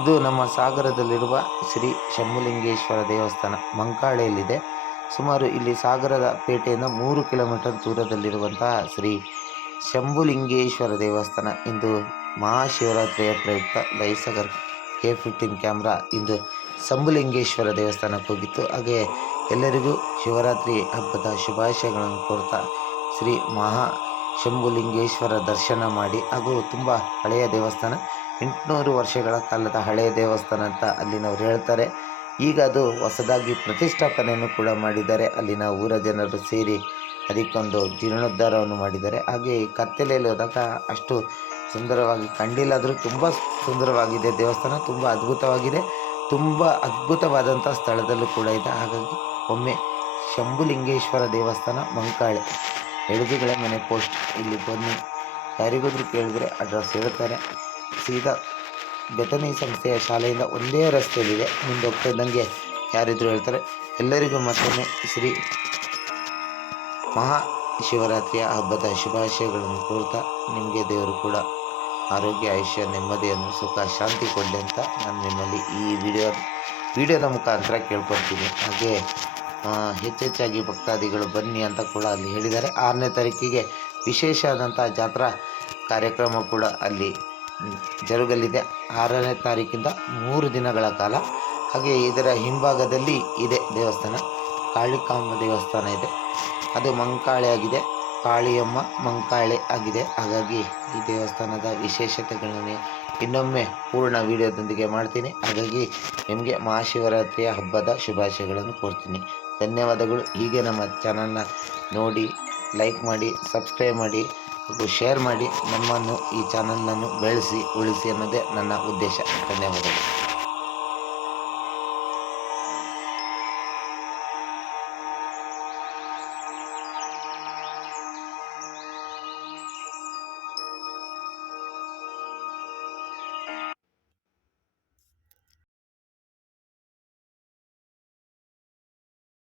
ಇದು ನಮ್ಮ ಸಾಗರದಲ್ಲಿರುವ ಶ್ರೀ ಶಂಭುಲಿಂಗೇಶ್ವರ ದೇವಸ್ಥಾನ ಮಂಕಾಳೆಯಲ್ಲಿದೆ. ಸುಮಾರು ಇಲ್ಲಿ ಸಾಗರದ ಪೇಟೆಯಿಂದ 3 ಕಿಲೋಮೀಟರ್ ದೂರದಲ್ಲಿರುವಂತಹ ಶ್ರೀ ಶಂಭುಲಿಂಗೇಶ್ವರ ದೇವಸ್ಥಾನ ಇಂದು ಮಹಾಶಿವರಾತ್ರಿಯ ಪ್ರಯುಕ್ತ ಲೈಸಗರ್ K15 ಕ್ಯಾಮ್ರಾ ಇಂದು ಶಂಭುಲಿಂಗೇಶ್ವರ ದೇವಸ್ಥಾನಕ್ಕೆ ಹೋಗಿತ್ತು. ಹಾಗೆ ಎಲ್ಲರಿಗೂ ಶಿವರಾತ್ರಿ ಹಬ್ಬದ ಶುಭಾಶಯಗಳನ್ನು ಕೋರ್ತಾ ಶ್ರೀ ಶಂಭುಲಿಂಗೇಶ್ವರ ದರ್ಶನ ಮಾಡಿ, ಹಾಗೂ ತುಂಬ ಹಳೆಯ ದೇವಸ್ಥಾನ, 800 ವರ್ಷಗಳ ಕಾಲದ ಹಳೆಯ ದೇವಸ್ಥಾನ ಅಂತ ಅಲ್ಲಿನವರು ಹೇಳ್ತಾರೆ. ಈಗ ಅದು ಹೊಸದಾಗಿ ಪ್ರತಿಷ್ಠಾಪನೆಯನ್ನು ಕೂಡ ಮಾಡಿದ್ದಾರೆ. ಅಲ್ಲಿನ ಊರ ಜನರು ಸೇರಿ ಅದಕ್ಕೊಂದು ಜೀರ್ಣೋದ್ಧಾರವನ್ನು ಮಾಡಿದ್ದಾರೆ. ಹಾಗೆ ಕತ್ತಲೆಯಲ್ಲಿ ಹೋದಾಗ ಅಷ್ಟು ಸುಂದರವಾಗಿ ಕಂಡಿಲ್ಲಾದರೂ ತುಂಬ ಸುಂದರವಾಗಿದೆ ದೇವಸ್ಥಾನ, ತುಂಬ ಅದ್ಭುತವಾಗಿದೆ. ತುಂಬ ಅದ್ಭುತವಾದಂಥ ಸ್ಥಳದಲ್ಲೂ ಕೂಡ ಇದೆ. ಹಾಗಾಗಿ ಒಮ್ಮೆ ಶಂಭುಲಿಂಗೇಶ್ವರ ದೇವಸ್ಥಾನ ಮಂಕಾಳೆ, ಎಡದಿಗಳ ಮನೆ ಪೋಸ್ಟ್, ಇಲ್ಲಿ ಬನ್ನಿ. ಯಾರಿಗಾದ್ರೂ ಕೇಳಿದ್ರೆ ಅಡ್ರೆಸ್ ಹೇಳ್ತಾರೆ. ಸೀದಾ ಬೆತನಿ ಸಂಸ್ಥೆಯ ಶಾಲೆಯಿಂದ ಒಂದೇ ರಸ್ತೆಯಲ್ಲಿದೆ. ಮುಂದೆ ಹೋಗ್ತಾ ಇದ್ದಂಗೆ ಯಾರಿದ್ರು ಹೇಳ್ತಾರೆ. ಎಲ್ಲರಿಗೂ ಮತ್ತೊಮ್ಮೆ ಶ್ರೀ ಮಹಾಶಿವರಾತ್ರಿಯ ಹಬ್ಬದ ಶುಭಾಶಯಗಳನ್ನು ಕೋರ್ತಾ, ನಿಮಗೆ ದೇವರು ಕೂಡ ಆರೋಗ್ಯ, ಆಯುಷ್ಯ, ನೆಮ್ಮದಿಯನ್ನು, ಸುಖ, ಶಾಂತಿ ಕೊಡಲಿ ಅಂತ ನಾನು ನಿಮ್ಮಲ್ಲಿ ಈ ವಿಡಿಯೋದ ಮುಖಾಂತರ ಕೇಳ್ಕೊಳ್ತೀನಿ. ಹಾಗೆ ಹೆಚ್ಚೆಚ್ಚಾಗಿ ಭಕ್ತಾದಿಗಳು ಬನ್ನಿ ಅಂತ ಕೂಡ ಅಲ್ಲಿ ಹೇಳಿದ್ದಾರೆ. 6ನೇ ತಾರೀಕಿಗೆ ವಿಶೇಷ ಆದಂಥ ಜಾತ್ರಾ ಕಾರ್ಯಕ್ರಮ ಕೂಡ ಅಲ್ಲಿ ಜರುಗಲಿದೆ. 6ನೇ ತಾರೀಕಿಂದ 3 ದಿನಗಳ ಕಾಲ. ಹಾಗೆ ಇದರ ಹಿಂಭಾಗದಲ್ಲಿ ಇದೆ ದೇವಸ್ಥಾನ, ಕಾಳಿಕಾಂಬ ದೇವಸ್ಥಾನ ಇದೆ. ಅದು ಮಂಕಾಳೆ ಆಗಿದೆ, ಕಾಳಿಯಮ್ಮ ಮಂಕಾಳೆ ಆಗಿದೆ. ಹಾಗಾಗಿ ಈ ದೇವಸ್ಥಾನದ ವಿಶೇಷತೆಗಳನ್ನು ಇನ್ನೊಮ್ಮೆ ಪೂರ್ಣ ವಿಡಿಯೋದೊಂದಿಗೆ ಮಾಡ್ತೀನಿ. ಹಾಗಾಗಿ ನಿಮಗೆ ಮಹಾಶಿವರಾತ್ರಿಯ ಹಬ್ಬದ ಶುಭಾಶಯಗಳನ್ನು ಕೋರ್ತೀನಿ. ಧನ್ಯವಾದಗಳು. ಹೀಗೆ ನಮ್ಮ ಚಾನಲ್ನ ನೋಡಿ, ಲೈಕ್ ಮಾಡಿ, ಸಬ್ಸ್ಕ್ರೈಬ್ ಮಾಡಿ ಹಾಗೂ ಶೇರ್ ಮಾಡಿ ನಮ್ಮನ್ನು, ಈ ಚಾನಲ್ನನ್ನು ಬೆಳೆಸಿ ಉಳಿಸಿ ಅನ್ನೋದೇ ನನ್ನ ಉದ್ದೇಶ. ಧನ್ಯವಾದಗಳು.